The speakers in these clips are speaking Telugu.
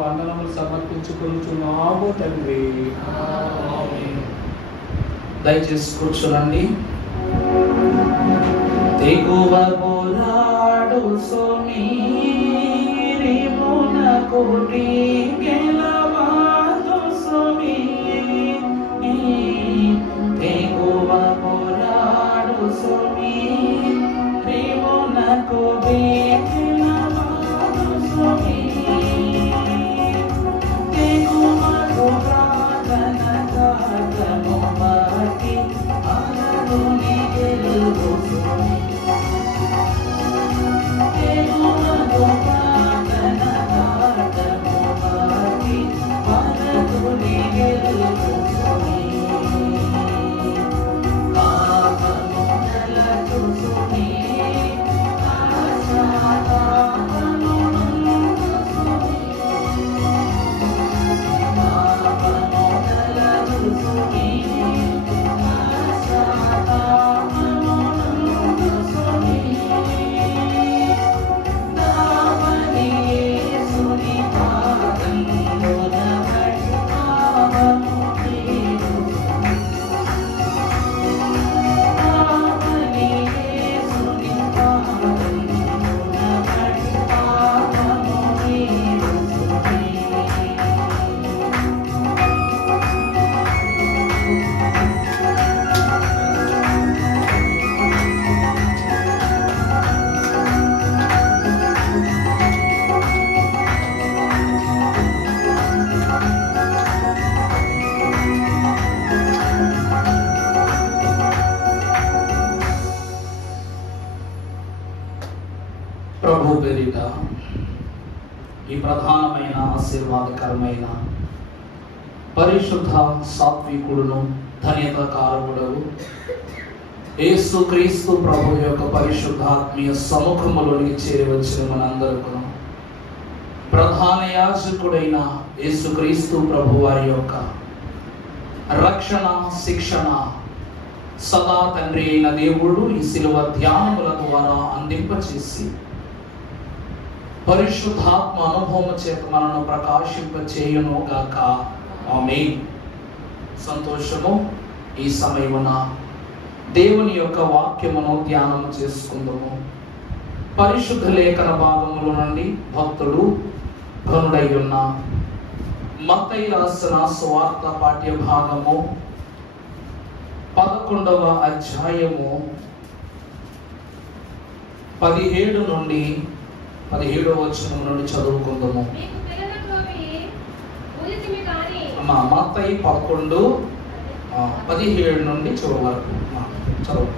వందనములు సమర్పించుకుంటున్నాము తండ్రి. దయచేసి కూర్చోనండి. తెగువ పోరాడు సోమి రిమున కోటి గెలవాదు సోమి. తెగువ పోరాడు సోమి రిమున కోటి గెలవాదు సోమి. తెగువ ప్రార్థన కాకము బట్టి అరుని గెలువు సోమి. ప్రభు పేరిట ఈ ప్రధానమైన ఆశీర్వాదకరమైన పరిశుద్ధ సాత్వికుడును ధన్యత కారకుడవు యేసుక్రీస్తు ప్రభు యొక్క పరిశుద్ధాత్మీయ సముఖములోనికి చేరవచ్చిన మనందరకు ప్రధాన యాజకుడైన యేసుక్రీస్తు ప్రభు వారి యొక్క రక్షణ శిక్షణ సదా తండ్రి అయిన దేవుడు ఈ శిలువ ధ్యానముల ద్వారా అందింపచేసి పరిశుద్ధాత్మ అనుభవం చేత మనను ప్రకాశింపచేయును గాక. ఆమేన్. సంతోషము. ఈ సమయమున దేవుని యొక్క వాక్యమును ధ్యానం చేసుకుందాము. పరిశుద్ధ లేఖన భాగముల నుండి భక్తుడు ఘనుడై ఉన్న మత్తయి రాసిన సువార్త పాఠ్య భాగము 11వ అధ్యాయము 17 నుండి 17వ వచనం నుండి చదువుకుందాము. మత్తయి 11:17 నుండి చివరి వరకు చదువు.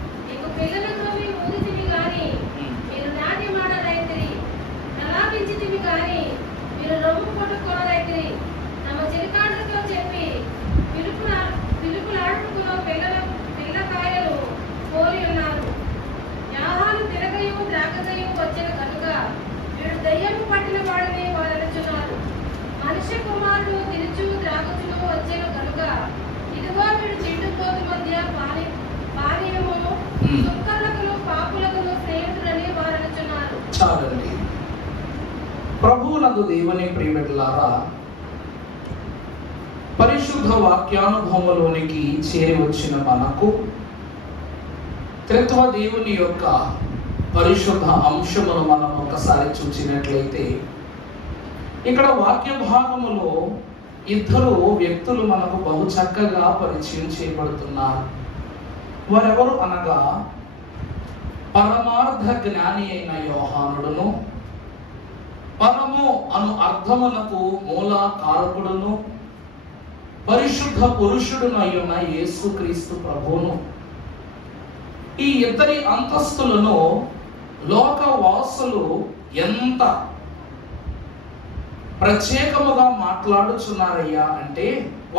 దయ్యము పట్టిన వాడని వారు అనుచున్నారు. మనుష్య కుమారుడు తినుచు త్రాగుచు వచ్చెను కనుక ఇదిగో వీడు చెడ్డుపోతు మధ్య పానీయము దుఃఖులకును పాపులకును స్నేహితులని వారు అనుచున్నారు. చాలండి. ప్రభువునందు దేవుని ప్రియబిడ్డలారా, పరిశుద్ధ వాక్యానుభవములోనికి చేరి వచ్చిన మనకు త్రిత్వ దేవుని యొక్క పరిశుద్ధ అంశమును మనం ఒకసారి చూసినట్లయితే ఇక్కడ వాక్య భాగములో ఇద్దరు వ్యక్తులు మనకు బహు చక్కగా పరిచయం చేయబడుతున్నారు. వారెవరు అనగా పరమార్థ జ్ఞాని అయిన యోహానుడును, పరము అను అర్థమునకు మూల కారకుడును, పరిశుద్ధ పురుషుడును అయ్యున్న యేసుక్రీస్తు ప్రభువును. ఈ ఇద్దరి అంతస్తులను లోకవాసులు ఎంత ప్రత్యేకముగా మాట్లాడుచున్నారయ్యా అంటే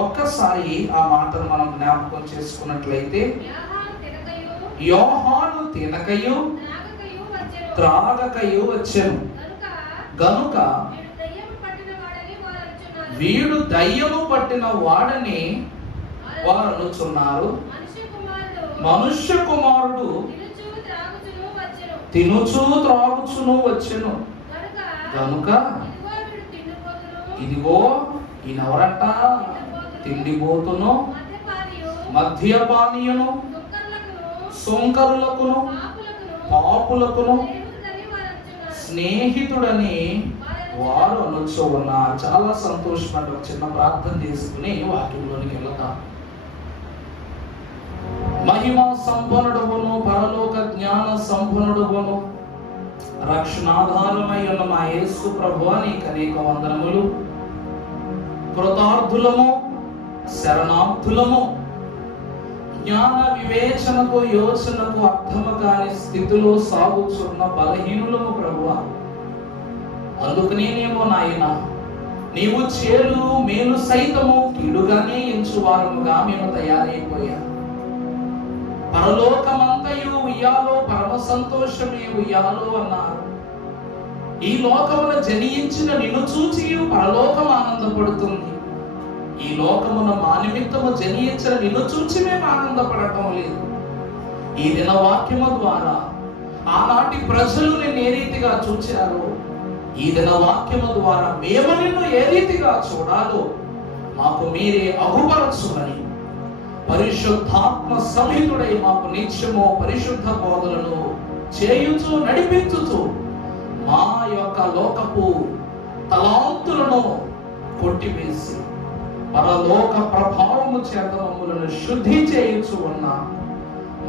ఒక్కసారి ఆ మాటను మనం జ్ఞాపకం చేసుకున్నట్లయితే, యోహాను తినకయు త్రాగకయు వచ్చెను గనుక వీడు దయ్యము పట్టిన వాడని వారు అనుచున్నారు. మనుష్య కుమారుడు తినుచు త్రాగుచును వచ్చెను గనుక ఇదిగో ఈయనెవరంట? తిండిపోతును, మద్యపానీయును, సుంకరులకును, పాపులకును స్నేహితుడని వారు అనొచ్చు ఉన్నారు. చాలా సంతోషం అండి. ఒక చిన్న ప్రార్థన చేసుకుని వాక్యంలోనికి వెళతాం. మహిమా సంపన్నుడవును, పరలోక జ్ఞాన సంపన్నుడవును, రక్షణాధారమై ఉన్న మా యేసు ప్రభువా నీకు అనేక వందనములు. కృతార్థులము, శరణార్థులము, జ్ఞాన వివేచనకు యోచనకు అర్థము కాని స్థితిలో సాగుచున్న బలహీనులము ప్రభువా. అందుకనేనేమో నాయన నీవు చేలు మేలు సైతము కీడుగానే ఎంచువారముగా మేము తయారైపోయా. పరలోకమంతయు ఉయ్యాలో, పరమ సంతోషమే ఉయ్యాలో అన్నారు. ఈ లోకమున జనించిన నిన్ను చూచి పరలోకం ఆనందపడుతుంది. ఈ లోకమున మా నిమిత్తము జనించిన నిన్ను చూచి మేము ఆనందపడటం లేదు. ఈ దిన వాక్యము ద్వారా ఆనాటి ప్రజలు నిన్ను ఏ రీతిగా చూచారో, ఈ దిన వాక్యము ద్వారా మేము నిన్ను ఏ రీతిగా చూడాలో మాకు మీరే అగుపరచుమని పరిశుద్ధాత్మ సహితుడై మాకు నిత్యము పరిశుద్ధ బోధలను చేయుచు నడిపించుచు మా యొక్క లోకపు తలాంతులను కొట్టివేసి పరలోక ప్రభావము చేత మమ్ములను శుద్ధి చేయుచు ఉన్న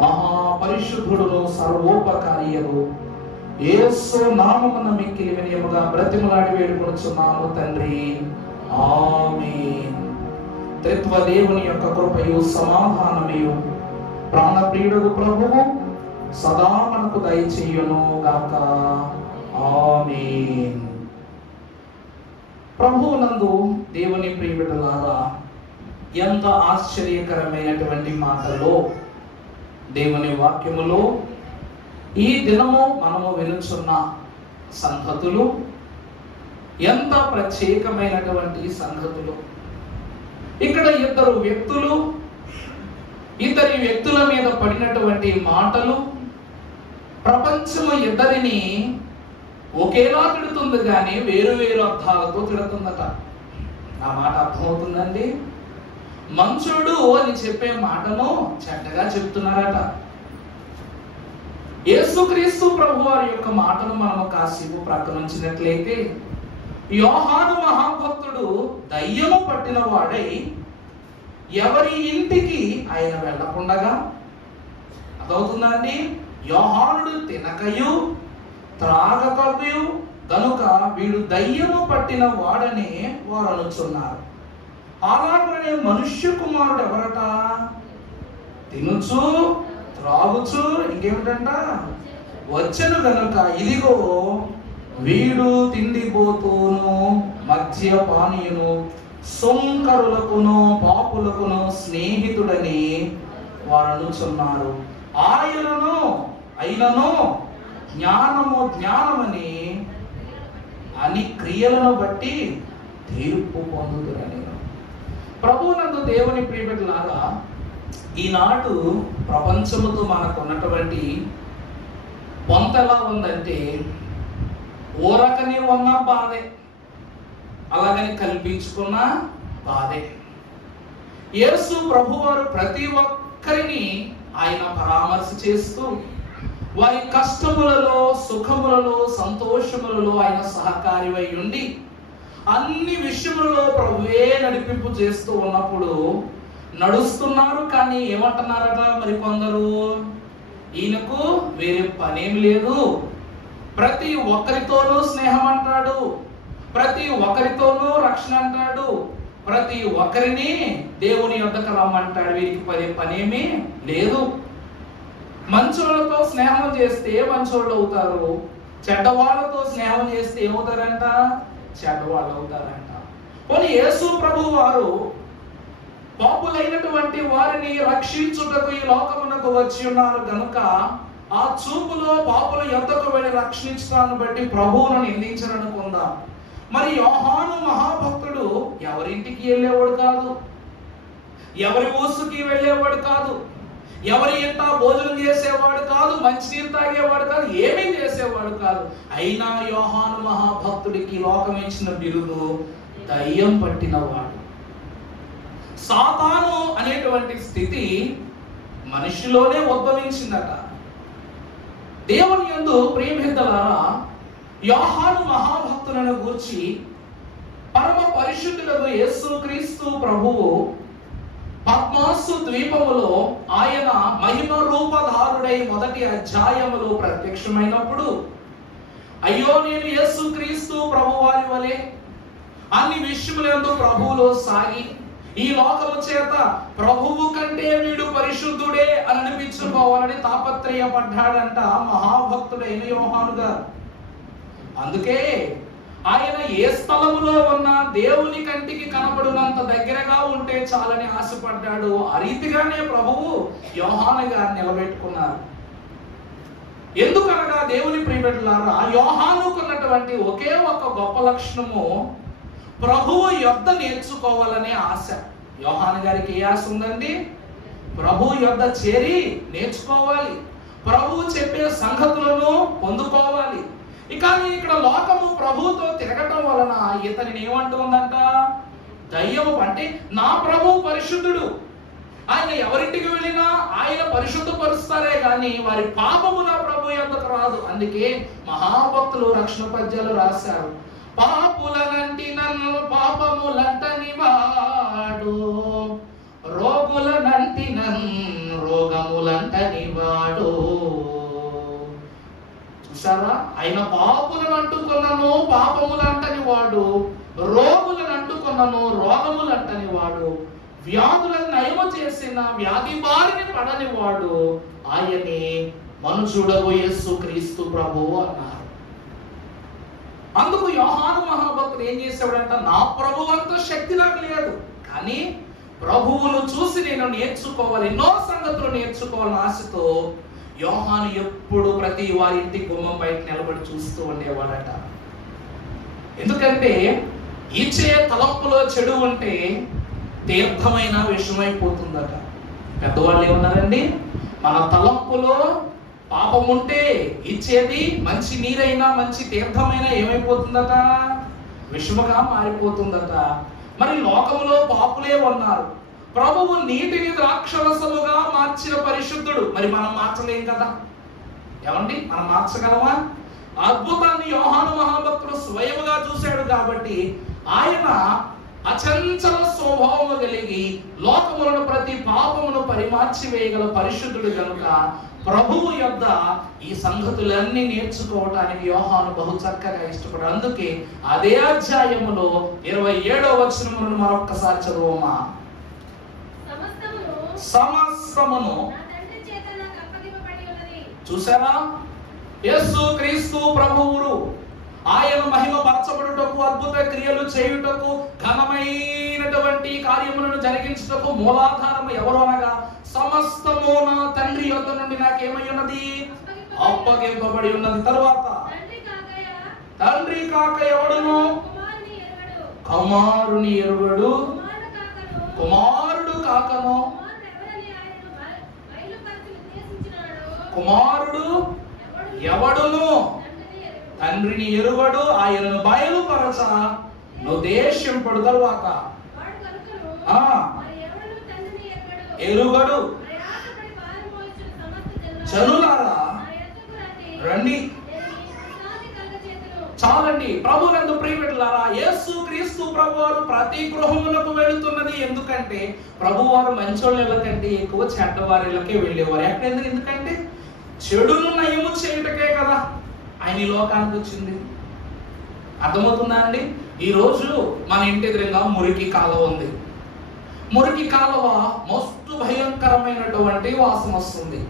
మహాపరిశుద్ధుడును సర్వోపకారియను యేసు నామమున మిక్కిలి వినయముగా బ్రతిమలాడి వేడుకొనుచున్నాము తండ్రి. ఆమేన్. త్రిత్వ దేవుని యొక్క కృపయు సమాధానమయు ప్రాణప్రియుడు ప్రభువు సదా మనకు దయచేయును గాక. ఆమేన్. ప్రభువునందు దేవుని ప్రియబిడ్డలారా, ఎంత ఆశ్చర్యకరమైనటువంటి మాటలో దేవుని వాక్యములో ఈ దినము మనము వినుచున్న సంగతులు ఎంత ప్రత్యేకమైనటువంటి సంగతులు. ఇక్కడ ఇద్దరు వ్యక్తుల మీద పడినటువంటి మాటలు ప్రపంచము ఇద్దరిని ఒకేలా తిడుతుంది కానీ వేరు వేరు అర్థాలతో తిడుతుందట. ఆ మాట అర్థమవుతుందండి. మంచోడు అని చెప్పే మాటను చెడ్డగా చెప్తున్నారట. యేసుక్రీస్తు ప్రభువారి యొక్క మాటను మనము కాసేపు ప్రకటించినట్లయితే, యోహాను మహాభక్తుడు దయ్యము పట్టిన వాడై ఎవరి ఇంటికి ఆయన వెళ్ళకుండగా, అదవుతుందండి, యోహానుడు తినకయు త్రాగకయు గనుక వీడు దయ్యము పట్టిన వాడని వారు అనుచున్నారు. అలాగనే మనుష్య కుమారుడు ఎవరట? తినుచు త్రాగుచు ఇంకేమిటంట వచ్చెను గనుక ఇదిగో వీడు తిండిపోతూను, మద్యపానీయును, సుంకరులకును, పాపులకును స్నేహితుడని వారు అనుచున్నారు. అయినను జ్ఞానమని అని క్రియలను బట్టి తీర్పు పొందుతురని. ప్రభువునందు దేవుని ప్రియబిడ్డలారా, ఈనాడు ప్రపంచముతో మనకు ఉన్నటువంటి పొంత ఎలా ఉందంటే, ఊరకని ఉన్న బాధే, అలాగని కల్పించుకున్న బాధే. యేసు ప్రభువారు ప్రతి ఒక్కరిని ఆయన పరామర్శ చేస్తూ వారి కష్టములలో, సుఖములలో, సంతోషములలో ఆయన సహకారివై ఉండి అన్ని విషయములలో ప్రభువే నడిపింపు చేస్తూ ఉన్నప్పుడు నడుస్తున్నారు. కానీ ఏమంటున్నారట మరి కొందరు, ఈయనకు వేరే పనేమి లేదు, ప్రతి ఒక్కరితోనూ స్నేహం అంటాడు, ప్రతి ఒక్కరితోనూ రక్షణ అంటాడు, ప్రతి ఒక్కరిని దేవుని యొద్దకు రమ్మంటాడు, వీరికి పనేమి లేదు. మంచోళ్ళతో స్నేహం చేస్తే మంచోళ్ళు అవుతారు, చెడ్డవాళ్ళతో స్నేహం చేస్తే ఏమవుతారంట? చెడ్డవాళ్ళు అవుతారంట. పోనీ యేసు ప్రభు వారు పాపులైనటువంటి వారిని రక్షించుటకు ఈ లోకమునకు వచ్చి ఉన్నారు గనుక ఆ చూపులో పాపుల యొద్దకు వెళ్ళి రక్షించడాన్ని బట్టి ప్రభువును నిందించరనుకుందాం. మరి యోహాను మహాభక్తుడు ఎవరింటికి వెళ్ళేవాడు కాదు, ఎవరి ఊసుకి వెళ్ళేవాడు కాదు, ఎవరి ఇంట భోజనం చేసేవాడు కాదు, మంచినీరు తాగేవాడు కాదు, ఏమీ చేసేవాడు కాదు. అయినా యోహాను మహాభక్తుడికి లోకం ఇచ్చిన బిరుదు దయ్యం పట్టినవాడు. సాతాను అనేటువంటి స్థితి మనిషిలోనే ఉద్భవించిందట. దేవుని యందు ప్రియమిత్రులారా, యోహాను మహాభక్తులను గూర్చి పరమ పరిశుద్ధుడగు యేసుక్రీస్తు ప్రభువు పద్మాసు ద్వీపములో ఆయన మహిమ రూపధారుడై మొదటి అధ్యాయములో ప్రత్యక్షమైనప్పుడు, అయ్యో నేను యేసుక్రీస్తు ప్రభువారి వలె అన్ని విషయములందు ప్రభువులో సాగి ఈ లోకము చేత ప్రభువు కంటే వీడు పరిశుద్ధుడే అని అనిపించుకోవాలని తాపత్రయపడ్డాడంట మహాభక్తుడైన యోహాను గారు. అందుకే ఆయన ఏ స్థలములో ఉన్నా దేవుని కంటికి కనబడినంత దగ్గరగా ఉంటే చాలని ఆశపడ్డాడు. ఆ రీతిగానే ప్రభువు యోహాను గారిని నిలబెట్టుకున్నారు. ఎందుకనగా దేవుని ప్రియబిడ్డలారా, యోహానుకున్నటువంటి ఒకే ఒక గొప్ప లక్షణము ప్రభువు యొద్ద నేర్చుకోవాలనే ఆశ. యోహాను గారికి ఏ ఆశ ఉందండి? ప్రభువు యొద్ద చేరి నేర్చుకోవాలి, ప్రభువు చెప్పే సంగతులను పొందుకోవాలి. కానీ ఇక్కడ లోకము ప్రభువుతో తిరగటం వలన ఇతనిని ఏమంటుందంట? దయ్యము. అంటే నా ప్రభు పరిశుద్ధుడు, ఆయన ఎవరింటికి వెళ్ళినా ఆయన పరిశుద్ధపరుస్తారే కానీ వారి పాపము నా ప్రభు యొద్దకు రాదు. అందుకే మహాభక్తులు రక్షణ పద్యాలు రాశారు. పాపులనంటి నన్ను పాపములంటని వాడు, రోగులనంటి నన్ను రోగములంటని వాడు. చూసారా? ఆయన పాపులను అంటుకున్నను పాపములంటని వాడు, రోగులను అంటుకున్నను రోగములంటని వాడు, వ్యాధులను నయము చేసిన వ్యాధి బారిని పడని వాడు ఆయనే మనుషుడగు యేసుక్రీస్తు ప్రభువు అన్నారు. అందుకు యోహాను మహాభక్తుడు ఏం చేసేవాడంట? నా ప్రభు అంత శక్తి నాకు లేదు, కానీ ప్రభువును చూసి నేను నేర్చుకోవాలి, ఎన్నో సంగతులు నేర్చుకోవాలని ఆశతో యోహాను ఎప్పుడు ప్రతి వారి ఇంటి గుమ్మం బయట నిలబడి చూస్తూ ఉండేవాడట. ఎందుకంటే ఇచ్చే తలంపులో చెడు ఉంటే తీర్థమైన విషమైపోతుందట. పెద్దవాళ్ళు ఏమన్నారండి? మన తలంపులో పాపం ఉంటే ఇచ్చేది మంచి నీరైనా మంచి తీర్థమైనా ఏమైపోతుందట? విషముగా మారిపోతుందట. మరి లోకములో పాపులే ఉన్నారు. ప్రభువు నీటిని ద్రాక్షరసముగా మార్చిన పరిశుద్ధుడు. మరి మనం మార్చలేం కదా, ఏమండి? మనం మార్చగలమా? అద్భుతాన్ని యోహాను మహాభక్తుడు స్వయముగా చూశాడు కాబట్టి ఆయన అచంచల స్వభావము కలిగి లోకములను ప్రతి పాపమును పరిమార్చి వేయగల పరిశుద్ధుడు కనుక ప్రభువు యొద్ద ఈ సంగతులన్నీ నేర్చుకోవటానికి యోహాను బహు చక్కగా ఇష్టపడాడు. అందుకే అదే అధ్యాయములో 27వ వచనమును మరొక్కసారి చదువుమా. సమస్తమును. చూసారా? యేసు క్రీస్తు ప్రభువురు ఆయన మహిమ పరచబడుటకు, అద్భుత క్రియలు చేయుటకు, ఘనమైనటువంటి కార్యములను జరిగించుటకు మూలాధారము ఎవరు అనగా సమస్తము నా తండ్రి యొద్ద నుండి నాకేమై ఉన్నది? అప్పగింపబడి ఉన్నది. తరువాత తండ్రి కాక ఎవడును కుమారుని ఎరుగడు, కుమారుడు కాకను కుమారుడు ఎవడును తండ్రిని ఎరుగడు, ఆయనను బయలుపరచ నుద్దేశింపడు. తరువాత ఎరుగడు. జనులారా రండి. చాలండి. ప్రభునందు ప్రియమిత్రులారా, యేసు క్రీస్తు ప్రభువారు ప్రతి గృహములకు వెళుతున్నది ఎందుకంటే ప్రభువారు మంచోళ్ళ ఇళ్ళకంటే ఎక్కువ చెడ్డవారి ఇళ్ళకే వెళ్ళేవారు. ఎందుకంటే చెడును నయము చేయుటకే కదా ఆయన ఈ లోకానికి వచ్చింది. అర్థమవుతుందా అండి? ఈ రోజు మన ఇంటి ఎదురుగా మురికి కాలువ ఉంది. మురికి కాలువ మస్తు భయంకరమైనటువంటి వాసన వస్తుంది.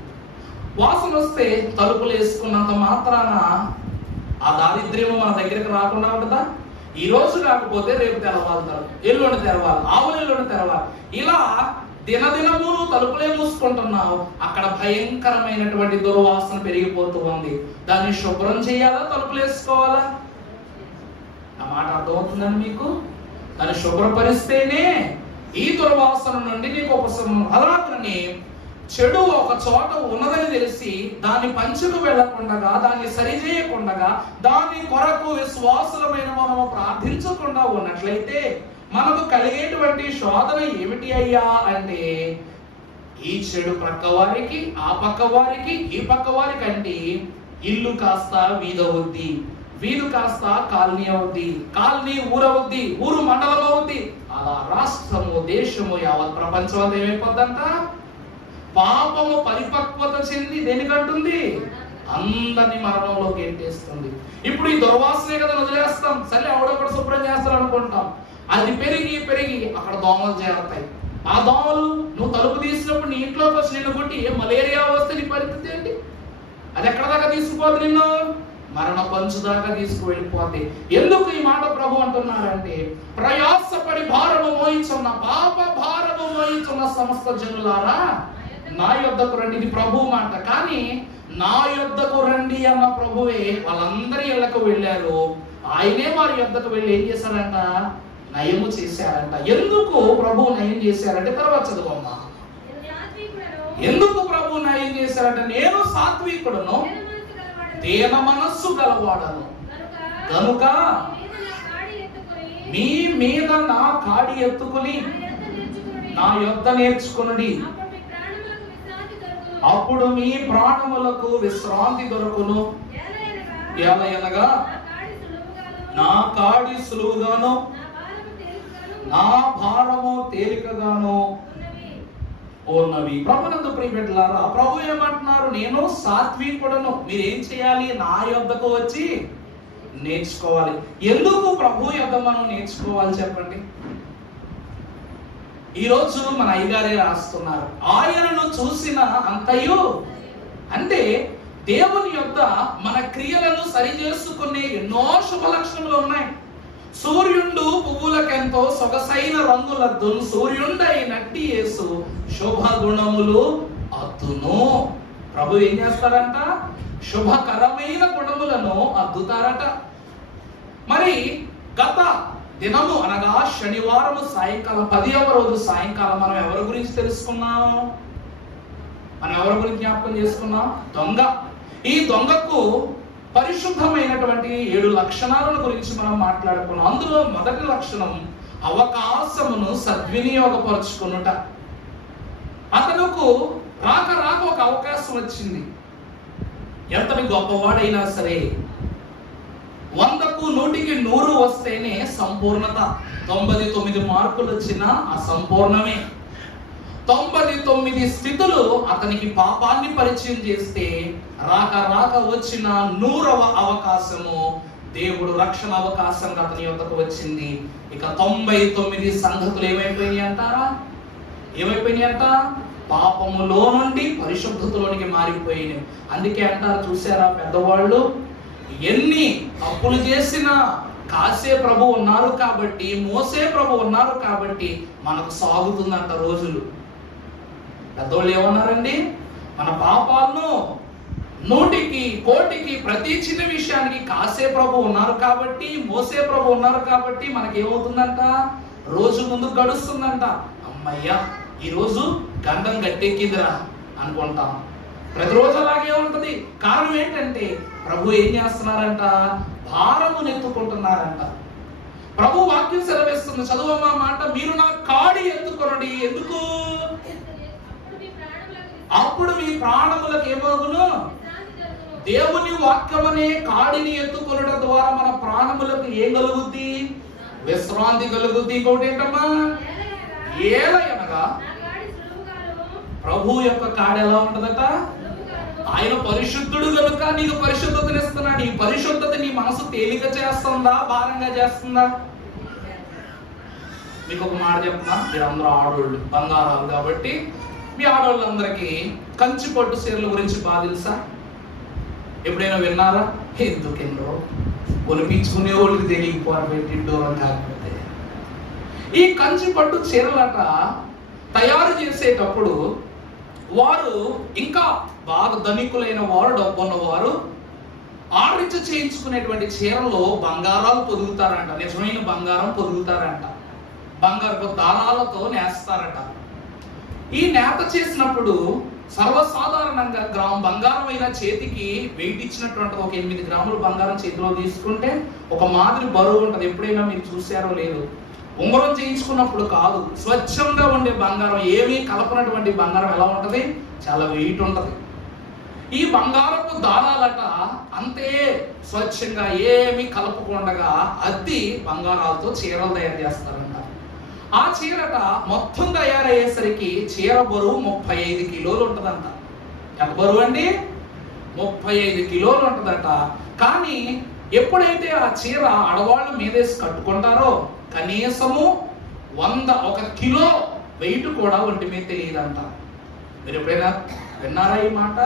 వాసన వస్తే తలుపులు వేసుకున్నంత మాత్రాన ఆ దారిద్ర్యము మన దగ్గరికి రాకుండా ఉంటుందా? ఈ రోజు కాకపోతే రేపు తెరవాలి, ఎల్లుండి తెరవాలి, ఆవులు ఎల్లుండి తెరవాలి. ఇలా దినదినము తలుపులే మూసుకుంటున్నావు, అక్కడ భయంకరమైనటువంటి దుర్వాసన పెరిగిపోతూ ఉంది. దాన్ని శుభ్రం చేయాలా, తలుపులు వేసుకోవాలా? ఆ మాట అర్థమవుతుందండి మీకు? దాన్ని శుభ్రపరిస్తేనే ఈ దుర్వాసన నుండి నీకు ఉపశమనం. అలాగని చెడు ఒక చోట ఉన్నదని తెలిసి దాన్ని పంచుకు వెళ్ళకుండా, దాన్ని సరిచేయకుండా, దాని కొరకు విశ్వాసులమైన మనము ప్రార్థించకుండా ఉన్నట్లయితే మనకు కలిగేటువంటి శోధన ఏమిటి అయ్యా అంటే, ఈ చెడు ప్రక్క వారికి, ఆ పక్క వారికి, ఈ పక్క వారికి అంటే ఇల్లు కాస్త వీధవుద్ది, వీధు కాస్త కాలనీ అవుద్ది, కాలనీ ఊరవుద్ది, ఊరు మండలం అవుద్ది, అలా రాష్ట్రము, దేశము, యావత్ ప్రపంచం అంతా ఏమైపోద్దంట? పాపము పరిపక్వత చెంది దేనికంటుంది? అందరినీ మరణంలోకి ఎట్టేస్తుంది. ఇప్పుడు ఈ దుర్వాసనే కదా వదిలేస్తాం, సరే ఎవడొకడు శుభ్రం చేస్తాడు అనుకుంటాం. అది పెరిగి పెరిగి అక్కడ దోమలు చేరతాయి. ఆ దోమలు నువ్వు తలుపు తీసినప్పుడు నీ ఇంట్లోకి వచ్చి నిన్ను కొట్టి మలేరియా వస్తే నీ పరిస్థితి ఏంటి? అది ఎక్కడ దాకా తీసుకుపోద్ది? నిన్ను మరణ పంచు దాకా తీసుకువెళ్ళిపోద్ది. ఎందుకు ఈ మాట ప్రభు అంటున్నారంటే, ప్రయాసపడి భారము మోయించున్న, పాప భారము మోయించున్న సమస్త జనులారా నా యొద్దకు రండి. ఇది ప్రభు మాట. కానీ నా యొద్దకు రండి అన్న ప్రభువే వాళ్ళందరి ఇళ్లకు వెళ్ళారు. ఆయనే వారి యొద్దకు వెళ్ళి ఏం చేశారంట? నయము చేశారంట. ఎందుకు ప్రభు నయం చేశారంటే, తర్వాత చదువమ్మా. ఎందుకు ప్రభు నయం చేశారంటే, నేను సాత్వికుడును, దేన మనస్సు గలవాడను కనుక మీ మీద నా కాడి ఎత్తుకుని నా యొద్ద నేర్చుకునుడి, అప్పుడు మీ ప్రాణములకు విశ్రాంతి దొరుకును. ఎలయనగా నా కాడి సులువుగాను, నా భారము తేలికగాను ఉన్నవి. ప్రభునందు ప్రియబిడ్డలారా, ప్రభు ఏమంటున్నారు? నేను సాత్వికుడను, మీరేం చేయాలి? నా యొద్దకు వచ్చి నేర్చుకోవాలి. ఎందుకు ప్రభు యొద్ద మనం నేర్చుకోవాలి చెప్పండి? ఈరోజు మన అయ్యగారే రాస్తున్నారు, ఆయనను చూసిన అంతయు, అంటే దేవుని యొద్ద మన క్రియలను సరి చేసుకునే ఎన్నో శుభ లక్షణములు ఉన్నాయి. సూర్యుడు పువ్వులకెంతో సొగసైన రంగులద్దును, సూర్యుడైనట్టి యేసు శుభ గుణములు అద్దును. ప్రభు ఏం చేస్తారంట? శుభకరమైన గుణములను అద్దుతారట. మరి గత దినము అనగా శనివారం సాయంకాలం 10వ రోజు సాయంకాలం మనం ఎవరి గురించి తెలుసుకున్నాం? మనం ఎవరి గురించి జ్ఞాపకం చేసుకున్నాం? దొంగ. ఈ దొంగకు పరిశుద్ధమైనటువంటి 7 లక్షణాలను గురించి మనం మాట్లాడుకున్నాం. అందులో మొదటి లక్షణం అవకాశమును సద్వినియోగపరుచుకునుట. అతనుకు రాక రాక ఒక అవకాశం వచ్చింది. ఎంతటి గొప్పవాడైనా సరే 100కు 100కి 100 వస్తేనే సంపూర్ణత. 99 మార్కులు వచ్చినా అసంపూర్ణమే. 99 స్థితులు అతనికి పాపాన్ని పరిచయం చేస్తే రాక రాక వచ్చిన 100వ అవకాశము దేవుడు రక్షణ అవకాశంగా అతని యొద్దకు వచ్చింది. ఇక 99 సంగతులు ఏమైపోయినాయి అంటారా? ఏమైపోయినాయి అంట? పాపములో నుండి పరిశుద్ధతలోనికి మారిపోయినాయి. అందుకే అంటారు, చూసారా పెద్దవాళ్ళు, ఎన్ని తప్పులు చేసినా కాసే ప్రభు ఉన్నారు కాబట్టి, మోసే ప్రభు ఉన్నారు కాబట్టి మనకు సాగుతుందంట రోజులు. పెద్దవాళ్ళు ఏమన్నారండి? మన పాపాలను 100కి 1,000కి ప్రతి చిన్న విషయానికి కాసే ప్రభు ఉన్నారు కాబట్టి, మోసే ప్రభు ఉన్నారు కాబట్టి మనకి ఏమవుతుందంట? రోజు ముందు గడుస్తుందంట. అమ్మయ్యా ఈ రోజు గంధం గట్టెక్కిందిరా అనుకుంటాం. ప్రతిరోజు అలాగే ఉంటది. కారణం ఏంటంటే ప్రభు ఏం చేస్తున్నారంట? భారము ఎత్తుకుంటున్నారంట. ప్రభు వాక్యం సెలవిస్తుంది, చదువమ్మా మాట, మీరు నా కాడి ఎత్తుకొనండి. ఎందుకు? అప్పుడు మీ ప్రాణములకు ఏమగును? దేవుని వాక్యమనే కాడిని ఎత్తుకొనడం ద్వారా మన ప్రాణములకు ఏం కలుగుద్ది? విశ్రాంతి కలుగుద్ది. ఇంకోటి ఏంటమ్మా? ఏలయనగా ప్రభు యొక్క కాడి ఎలా ఉంటదట? ఆయన పరిశుద్ధుడు కనుక నీకు పరిశుద్ధతనిస్తున్నాడు. ఈ పరిశుద్ధత నీ మనసు తేలిక చేస్తుందా, భారంగా చేస్తుందా? మీకు ఒక మాట చెప్తున్నా, మీరు అందరూ ఆడోళ్ళు, బంగారాలు కాబట్టి మీ ఆడవాళ్ళందరికీ కంచి పట్టు చీరల గురించి బాగా తెలుసా? ఎప్పుడైనా విన్నారా? ఎందుకెందో కొనిపించుకునే వాళ్ళకి తెలియకపోవడం పెట్టిండో కాకపోతే. ఈ కంచి పట్టు చీరలట తయారు చేసేటప్పుడు వారు ఇంకా బాగా ధనికులైన వారు, డబ్బున్న వారు ఆర్డర్ చేయించుకునేటువంటి చీరలో బంగారాలు పొదుగుతారంట. నిజమైన బంగారం పొదుగుతారంట. బంగారపు దారాలతో నేస్తారట. ఈ నేత చేసినప్పుడు సర్వసాధారణంగా గ్రామ్ బంగారం అయినా చేతికి వెయిట్ ఇచ్చినటువంటి ఒక 8 గ్రాముల బంగారం చేతిలో తీసుకుంటే ఒక మాదిరి బరువు ఉంటుంది. ఎప్పుడైనా మీరు చూసారో లేదు. ఉంగరం చేయించుకున్నప్పుడు కాదు, స్వచ్ఛంగా ఉండే బంగారం, ఏమీ కలపనటువంటి బంగారం ఎలా ఉంటది? చాలా వెయిట్ ఉంటది. ఈ బంగారపు దారాలట అంతే స్వచ్ఛంగా ఏమీ కలపకుండా అద్ది బంగారాలతో చీరలు తయారు చేస్తారంట. ఆ చీరట మొత్తం తయారయ్యేసరికి చీర బరువు 35 కిలోలు ఉంటదంట. ఎంత బరువు అండి? 35 కిలోలు ఉంటదట. కానీ ఎప్పుడైతే ఆ చీర ఆడవాళ్ళు మీదేసి కట్టుకుంటారో కనీసము 1 కిలో వెయిట్ కూడా ఒంటి మీద తెలియదంట. మీరు ఎప్పుడైనా విన్నారా ఈ మాట?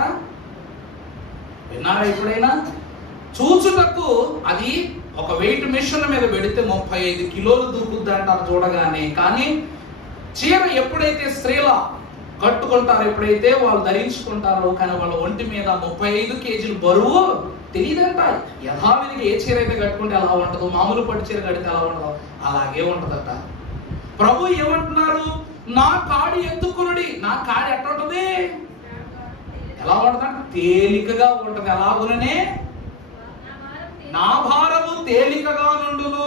విన్నారా ఎప్పుడైనా? చూచుటకు అది ఒక వెయిట్ మిషన్ మీద పెడితే 35 కిలోలు దూకుద్ది అంటారు చూడగానే. కానీ చీర ఎప్పుడైతే స్త్రీల కట్టుకుంటారో, ఎప్పుడైతే వాళ్ళు ధరించుకుంటారో, కానీ వాళ్ళ ఒంటి మీద 35 కేజీలు బరువు తెలియదంట. యథావిధిగా ఏ చీర అయితే కట్టుకుంటే ఎలా ఉంటుందో, మామూలు పట్టు చీర కడితే ఎలా ఉంటుందో అలాగే ఉంటదట. ప్రభు ఏమంటున్నారు? నా కాడి ఎత్తుకునుడి. నా కాడి ఎట్లా ఉంటది? ఎలా ఉంటదంట? తేలికగా ఉంటది. ఎలాగుననే నా భారము తేలికగా నుండును,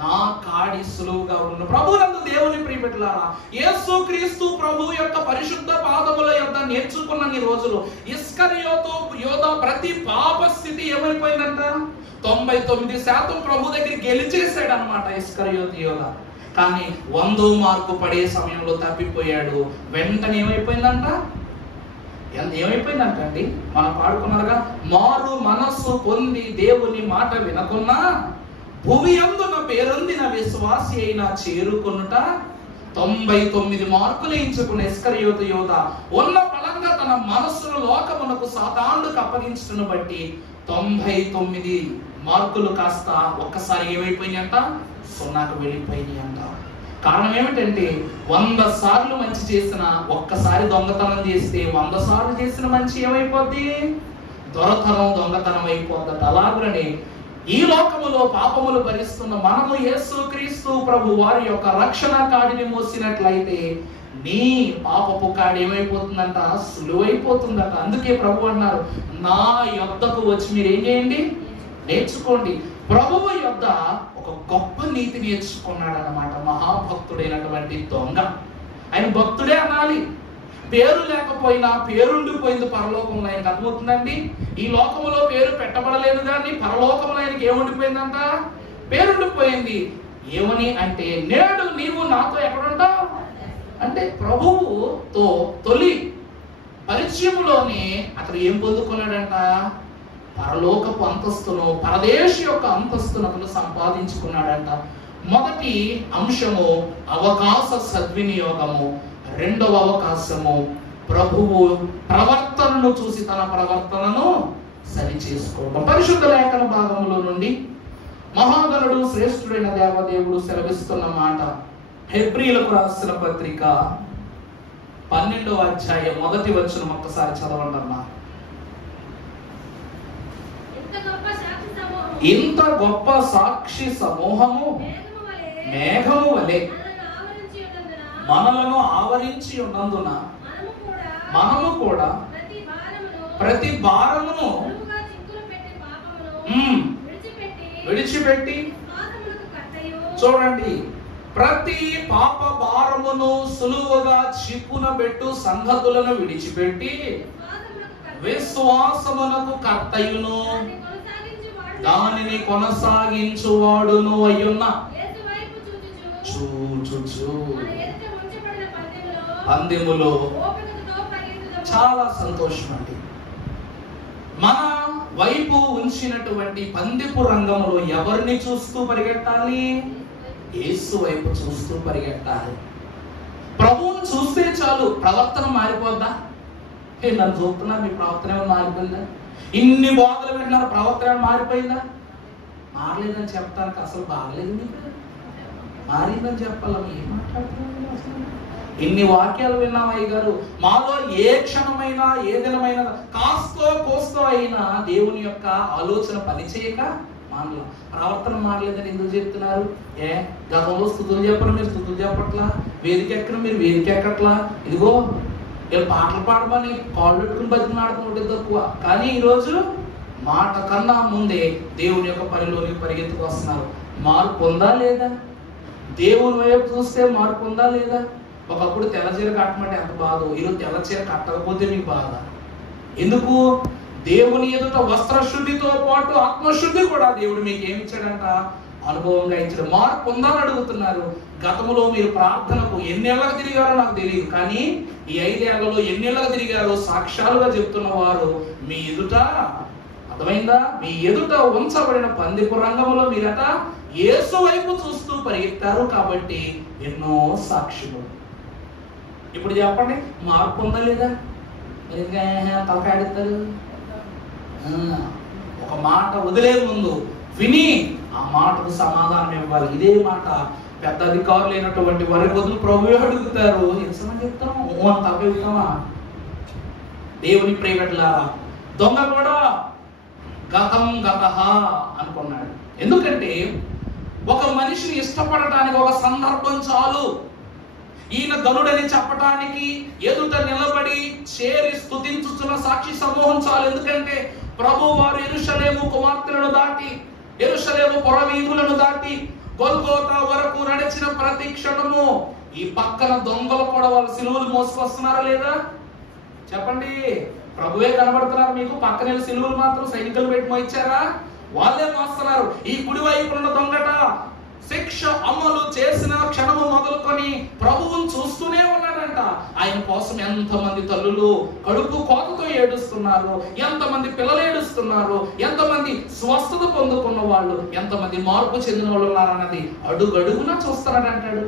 నా కాడి సులువుగా ఉండు. ప్రభునందు దేవుని ప్రియబిడ్డలారా, యేసు క్రీస్తు ప్రభు యొక్క పరిశుద్ధ పాదముల యొద్ద నేర్చుకున్న ఈ రోజులు ఇస్కరియోతు యోధ ప్రతి పాప స్థితి ఏమైపోయిందంట? 99% ప్రభు దగ్గర గెలిచేసాడు అనమాట ఇస్కరియోతు యోధ. కానీ 100 మార్కు పడే సమయంలో తప్పిపోయాడు. వెంటనే ఏమైపోయిందంట? ఏమైపోయిందంటండి? మనం పాడుకున్నారుగా, మారు మనస్సు పొంది దేవుని మాట వినకున్నా భూమి అందున పేరొందిన విశ్వాసి అయినా చేరుకొనుట 99 మార్కులు ఎంచుకున్న ఇస్కరియోతు యోధ ఉన్న బలంగా తన మనస్సును లోకమునకు సాతానుకు అప్పగించడం బట్టి 99 మార్కులు కాస్త ఒక్కసారి ఏమైపోయినాయంట? 0కు వెళ్ళిపోయినాయి అంట. కారణం ఏమిటంటే 100 సార్లు మంచి చేసిన ఒక్కసారి దొంగతనం చేస్తే 100 సార్లు చేసిన మంచి ఏమైపోద్ది? దొరతనం, దొంగతనం అయిపోద్దట. అలాగనే ఈ లోకములో పాపములు భరిస్తున్న మనము యేసు క్రీస్తు ప్రభు వారి యొక్క రక్షణ కాడిని మోసినట్లయితే నీ పాపపు కాడి ఏమైపోతుందంట? సులువైపోతుందట. అందుకే ప్రభు అన్నారు, నా యొద్దకు వచ్చి మీరు ఏం చేయండి? నేర్చుకోండి. ప్రభువు యొద్ద ఒక గొప్ప నీతి నేర్చుకున్నాడు అన్నమాట మహాభక్తుడైనటువంటి దొంగ. ఆయన భక్తుడే అనాలి. పేరు లేకపోయినా పేరుండిపోయింది పరలోకంలో. ఆయనకు అర్థమవుతుందండి? ఈ లోకములో పేరు పెట్టబడలేదు, కానీ పరలోకంలో ఆయనకి ఏముండిపోయిందంట? పేరుండిపోయింది. ఏమని అంటే, నేడు నీవు నాతో ఎక్కడుంటావు అంటే ప్రభువుతో తొలి పరిచయములోనే అతను ఏం పొందుకున్నాడంట? పరలోకపు అంతస్తును, పరదేశి యొక్క అంతస్తును అతను సంపాదించుకున్నాడంట. మొదటి అంశము అవకాశ సద్వినియోగము. రెండవ అవకాశము ప్రభువు ప్రవర్తనను చూసి తన ప్రవర్తనను సరి చేసుకోవడం. పరిశుద్ధ లేఖన భాగంలో నుండి మహాగణుడు శ్రేష్ఠుడైన దేవదేవుడు సెలవిస్తున్న మాట హెబ్రీలకు రాసిన పత్రిక 12వ అధ్యాయం 1వ వచనం ఒక్కసారి చదవండి అమ్మా. ఇంత గొప్ప సాక్షి సమూహము మేఘము వలె మనలను ఆవరించి ఉన్నందున మనము కూడా ప్రతి భారమును విడిచిపెట్టి, చూడండి, ప్రతి పాప భారమును సులువుగా చిక్కున పెట్టు సంగతులను విడిచిపెట్టి విశ్వాసమునకు కర్తయును దానిని కొనసాగించువాడును అయ్యున్న చూచుచు పందెములో. చాలా సంతోషం అండి. మన వైపు ఉంచినటువంటి పందెపు రంగంలో ఎవరిని చూస్తూ పరిగెట్టాలి? యేసు వైపు చూస్తూ పరిగెట్టాలి. ప్రభువుని చూస్తే చాలు ప్రవర్తన మారిపోద్దా? నన్ను చూస్తున్నా, మీ ప్రవర్తన ఏమైనా మారిపోయిందా? ఇన్ని బోధలు వింటున్నారు, ప్రవర్తన మారిపోయిందా? మారలేదని చెప్తానికి అసలు బాగలేదు. మీకు మారిందని చెప్పాలా? ఏం మాట్లాడుతున్నారు అసలు? ఇన్ని వాక్యాలు విన్నాం అయ్యగారు. మాలో ఏ క్షణమైనా ఏ దినమైనా కాస్తో కోస్తో అయినా దేవుని యొక్క ఆలోచన పనిచేయక మానలో ప్రవర్తన మారలేదని ఎందుకు చెప్తున్నారు? గతంలో స్తుతులు చెప్పరు, మీరు స్తుతులు చెప్పట్లా. వేదిక ఎక్కడ, మీరు వేదిక ఎక్కట్లా. ఇదిగో వీళ్ళు పాటలు పాడమని కాళ్ళు పెట్టుకుని బతిమాడుకుంటే తక్కువ. కానీ ఈరోజు మాట కన్నా ముందే దేవుని యొక్క పనిలోనికి పరిగెత్తుకు వస్తున్నారు. మార్పు ఉందా లేదా? దేవుని వైపు చూస్తే మార్పు ఉందా లేదా? ఒకప్పుడు తెల్ల చీర కట్టమంటే ఎంత బాధ, ఈరోజు తెల్ల చీర కట్టకపోతే మీకు బాధ. ఎందుకు? దేవుని ఎదుట వస్త్రశుద్ధితో పాటు ఆత్మశుద్ధి కూడా దేవుడు మీకు ఏమి ఇచ్చాడంట? అనుభవంగా ఇచ్చాడు. మార్పు ఉందా అని అడుగుతున్నారు. గతంలో మీరు ప్రార్థనకు ఎన్నేళ్ళకు తిరిగారో నాకు తెలియదు, కానీ ఈ 5 ఏళ్లలో ఎన్నేళ్ళకు తిరిగారో సాక్ష్యాలుగా చెప్తున్న వారు మీ ఎదుట, అర్థమైందా? మీ ఎదుట ఉంచబడిన పందిపు రంగంలో మీరట యేసు వైపు చూస్తూ పరిగెత్తారు కాబట్టి ఎన్నో సాక్షులు. ఇప్పుడు చెప్పండి, మార్పు ఉందా లేదా? తలకాడిస్తారు. ఒక మాట వదిలే ముందు విని ఆ మాటకు సమాధానం ఇవ్వాలి. ఇదే మాట పెద్ద అధికారులు అయినటువంటి వారి బదులు ప్రభువే అడుగుతారు. ఎంతమంది చెప్తాము అని తప్పేస్తామా? దేవుని ప్రియబిడ్డలారా, దొంగ కూడా గతం గతః అనుకున్నాడు. ఎందుకంటే ఒక మనిషిని ఇష్టపడటానికి ఒక సందర్భం చాలు. ఈయన ధనుడని చెప్పటానికి ఎదుట నిలబడి చేరి స్తుతించుచున్న సాక్షి సమూహం చాలు. ఎందుకంటే ప్రభు వారు యెరూషలేము కుమార్తెలను దాటి, యెరూషలేము పురవీధులను దాటి గొల్గోతా వరకు నడిచిన ప్రతి క్షణము ఈ పక్కన దొంగలు కూడా వాళ్ళు సిలువలు మోసుకొస్తున్నారా లేదా? చెప్పండి. ప్రభువే కనబడుతున్నారు మీకు, పక్కన సిలువలు మాత్రం సైనికులు పెట్టి మోయించారా? వాళ్ళే మోస్తున్నారు. ఈ కుడి వైపు ఉన్న దొంగట శిక్ష అమలు చేసిన క్షణము మొదలుకొని ప్రభువును చూస్తూనే ఉన్నాడంట. ఆయన కోసం ఎంతమంది తల్లులు కడుపు కోతతో ఏడుస్తున్నారు, ఎంతమంది పిల్లలు ఏడుస్తున్నారు, ఎంతమంది స్వస్థత పొందుకున్న వాళ్ళు, ఎంతమంది మార్పు చెందిన వాళ్ళు ఉన్నారన్నది అడుగడుగునా చూస్తున్నాడంటాడు.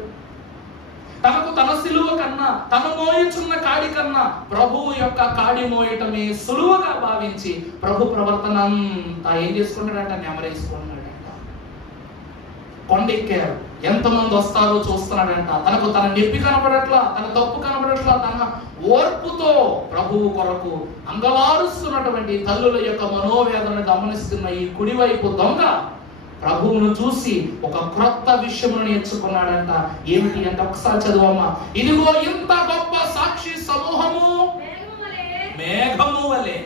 తనకు తన సిలువ కన్నా, తన మోయుచున్న కాడి కన్నా ప్రభువు యొక్క కాడి మోయటమే సులువుగా భావించి ప్రభు ప్రవర్తన అంతా ఏం చేసుకున్నాడంట? నెమరేసుకున్నాడంట. కొండెక్కారు, ఎంతమంది వస్తారో చూస్తున్నాడంట. తనకు తన నొప్పి కనబడట్లా, తన తప్పు కనబడట్లా, తన ఓర్పుతో ప్రభువు కొరకు అంగలారుస్తున్నటువంటి తల్లుల యొక్క మనోవేదనను గమనిస్తున్న ఈ కుడివైపు దొంగ ప్రభువును చూసి ఒక క్రొత్త విషయమును నేర్చుకున్నాడంట. ఏమిటి అంటే, ఒకసారి చదువమ్మా. ఇదిగో ఇంత గొప్ప సాక్షి సమూహము మేఘము వలె.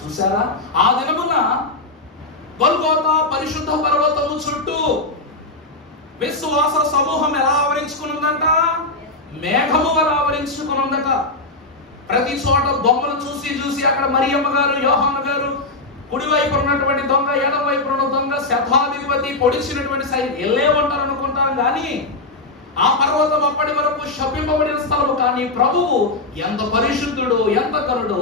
చూసారా? ఆ దినమున గొల్గోతా పరిశుద్ధ పర్వతము చుట్టూ విశ్వాస సమూహం ఎలా ఆవరించుకున్నదంట? మేఘము వల్ల ఆవరించుకున్నదట. ప్రతి చోట బొమ్మలు చూసి చూసి అక్కడ మరియమ్మ గారు, యోహాను గారు, కుడివైపు ఉన్నటువంటి దొంగ, ఎడమ వైపు ఉన్న దొంగ, శతాధిపతి పొడిచినటువంటి సైన్ ఎల్లే ఉంటారు అనుకుంటాం. కానీ ఆ పర్వతం అప్పటి వరకు శపింపబడిన స్థలము. కానీ ప్రభువు ఎంత పరిశుద్ధుడు, ఎంత కరుడు,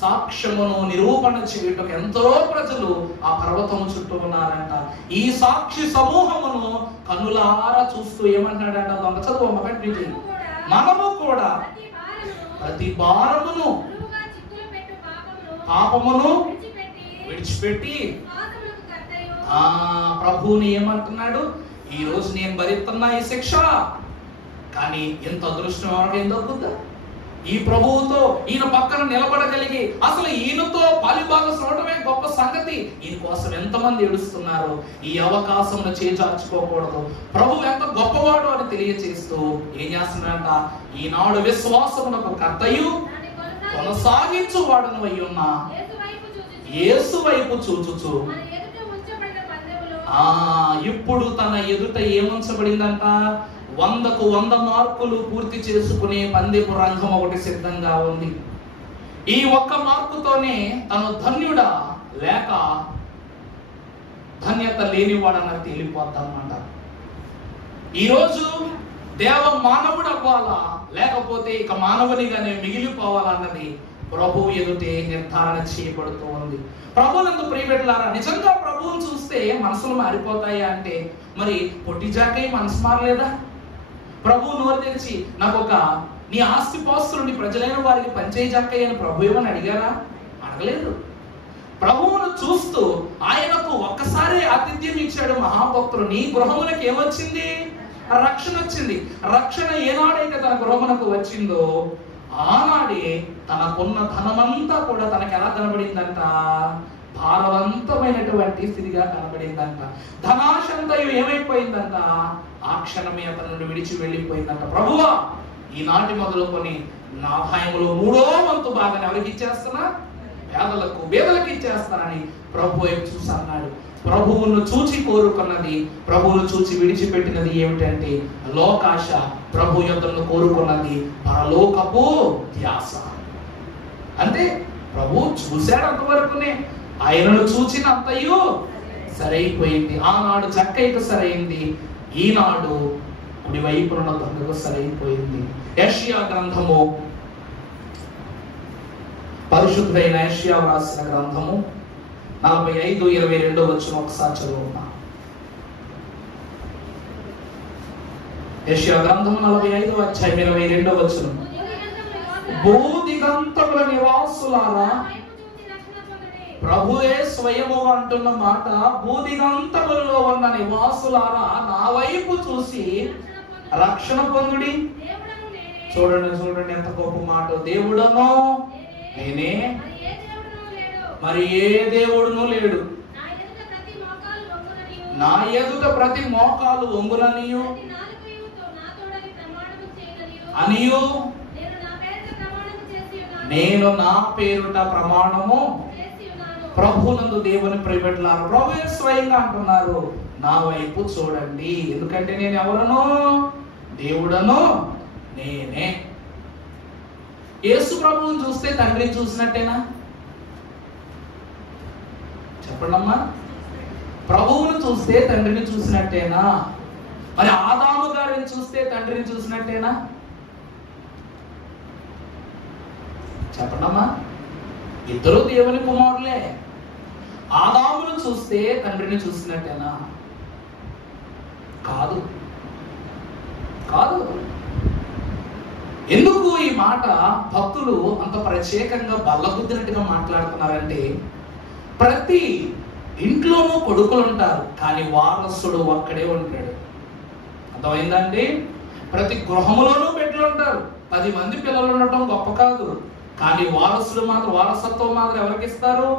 సాక్ష్యమును నిరూపణ చేయుటకు ఎంతో ప్రజలు ఆ పర్వతము చుట్టూ ఉన్నారంట. ఈ సాక్షి సమూహమును కనులారా చూస్తూ ఏమంటాడంట దొంగ? చదువు ఒకటి. మనము కూడా ప్రతి భారమును, పాపమును విడిచిపెట్టి ప్రభువుని ఏమంటున్నాడు? ఈ రోజు నేను భరిస్తున్నా ఈ శిక్ష, కానీ ఎంత అదృష్టం ఎవరికేం దొరుకుతుందా? ఈ ప్రభువుతో ఈయన పక్కన నిలబడగలిగి అసలు ఈయనతో పాలిభాగస్వడమే గొప్ప సంగతి. ఈయన కోసం ఎంతమంది ఏడుస్తున్నారు. ఈ అవకాశంను చేజార్చుకోకూడదు. ప్రభు ఎంత గొప్పవాడు అని తెలియచేస్తూ ఏం చేస్తున్నాడంట? ఈనాడు విశ్వాసమునకు కర్తయు కొనసాగించువాడును అయి ఉన్న యేసు వైపు చూచుచు ఇప్పుడు తన ఎదుట ఏముంచబడిందంట? 100కు 100 మార్కులు పూర్తి చేసుకునే పందెపు రంగం ఒకటి సిద్ధంగా ఉంది. ఈ ఒక్క మార్కుతోనే తను ధన్యుడా లేక ధన్యత లేనివాడన్న తేలిపోతామన్నమాట. ఈరోజు దేవ మానవుడు అవ్వాలా లేకపోతే ఇక మానవునిగానే మిగిలిపోవాలన్నది ప్రభువు ఎదుటే నిర్ధారణ చేయబడుతూ ఉంది. ప్రభువునందు ప్రియబిడ్డలారా, నిజంగా ప్రభువును చూస్తే మనసులు మారిపోతాయా అంటే, మరి పొట్టి జాకై మనసు మారలేదా? ప్రభువు నోరు తెరిచి నాకు ఒక నీ ఆస్తి పాస్తులు ప్రజలైన వారికి పంచేయి జాకయ్య అని ప్రభు ఏమని అడిగారా? అడగలేదు. ప్రభువును చూస్తూ ఆయనకు ఒక్కసారి ఆతిథ్యం ఇచ్చాడు మహాభక్తుడు. నీ గృహమునకు ఏమొచ్చింది? రక్షణ వచ్చింది. రక్షణ ఏనాడైతే తన గృహమునకు వచ్చిందో ఆనాడే తనకున్న ధనమంతా కూడా తనకు ఎలా కనబడిందంట? భారవంతమైనటువంటి స్థితిగా కనబడిందంట. ధనాశంతయు ఏమైపోయిందంట? ఆ క్షణమే అతను విడిచి వెళ్ళిపోయిందంట. ప్రభువా ఈనాటి మొదలుకొని నా ఆదాయములో 3వ వంతు భాగాన్ని ఎవరికి ఇచ్చేస్తున్నా? పేదలకు ఇచ్చేస్తానని ప్రభు వైపు చూసి అన్నాడు. ప్రభువును చూచి కోరుకున్నది, ప్రభువును చూచి విడిచిపెట్టినది ఏమిటంటే లోకాశ. ప్రభు యొద్దను కోరుకున్నది పరలోకపు ధ్యాస. అంటే ప్రభు చూశాడు అంతవరకునే, ఆయనను చూచినంతయు సరైపోయింది. ఆనాడు చక్కైకు సరైంది, ఈనాడు కుడి వైపున దొంగకు సరైపోయింది. యెషయా గ్రంథము, పరిశుద్ధుడైన యెషయా రాసిన గ్రంథము 45:22 వచనం ఒకసారి చదువుతా. యెషయా గ్రంథము 45:22 వచనం. భూదిగంతముల నివాసులారా, ప్రభువే స్వయము అంటున్న మాట, భూదిగంతములలో ఉన్న నివాసులారా నా వైపు చూసి రక్షణ పొందుడి. చూడండి ఎంత గొప్ప మాట. దేవుడనో నేనే, మరి ఏ దేవుడును లేడు. నా ఎదుట ప్రతి మోకాలు వంగుననియు అనియు నేను నా పేరుట ప్రమాణము. ప్రభునందు దేవుని ప్రియబిడ్డలారా, ప్రభువే స్వయంగా అంటున్నారు నా వైపు చూడండి. ఎందుకంటే నేను ఎవరను? దేవుడను నేనే. యేసు ప్రభువుని చూస్తే తండ్రిని చూసినట్టేనా? చెప్పండమ్మా. ప్రభువును చూస్తే తండ్రిని చూసినట్టేనా? మరి ఆదాము గారిని చూస్తే తండ్రిని చూసినట్టేనా? చెప్పండమ్మా. ఇద్దరు దేవుని కుమారులే. ఆదామును చూస్తే తండ్రిని చూసినట్టేనా? కాదు. ఎందుకు ఈ మాట భక్తులు అంత ప్రత్యేకంగా బల్లగుద్దినట్టుగా మాట్లాడుతున్నారంటే, ప్రతి ఇంట్లోనూ కొడుకులు ఉంటారు, కానీ వారసుడు ఒక్కడే ఉంటాడు. అర్థమైందండి? ప్రతి గృహములోనూ బిడ్డలు ఉంటారు, 10 మంది పిల్లలు ఉండటం గొప్ప కాదు, కానీ వారసుడు మాత్రం, వారసత్వం మాత్రం ఎవరికి ఇస్తారు?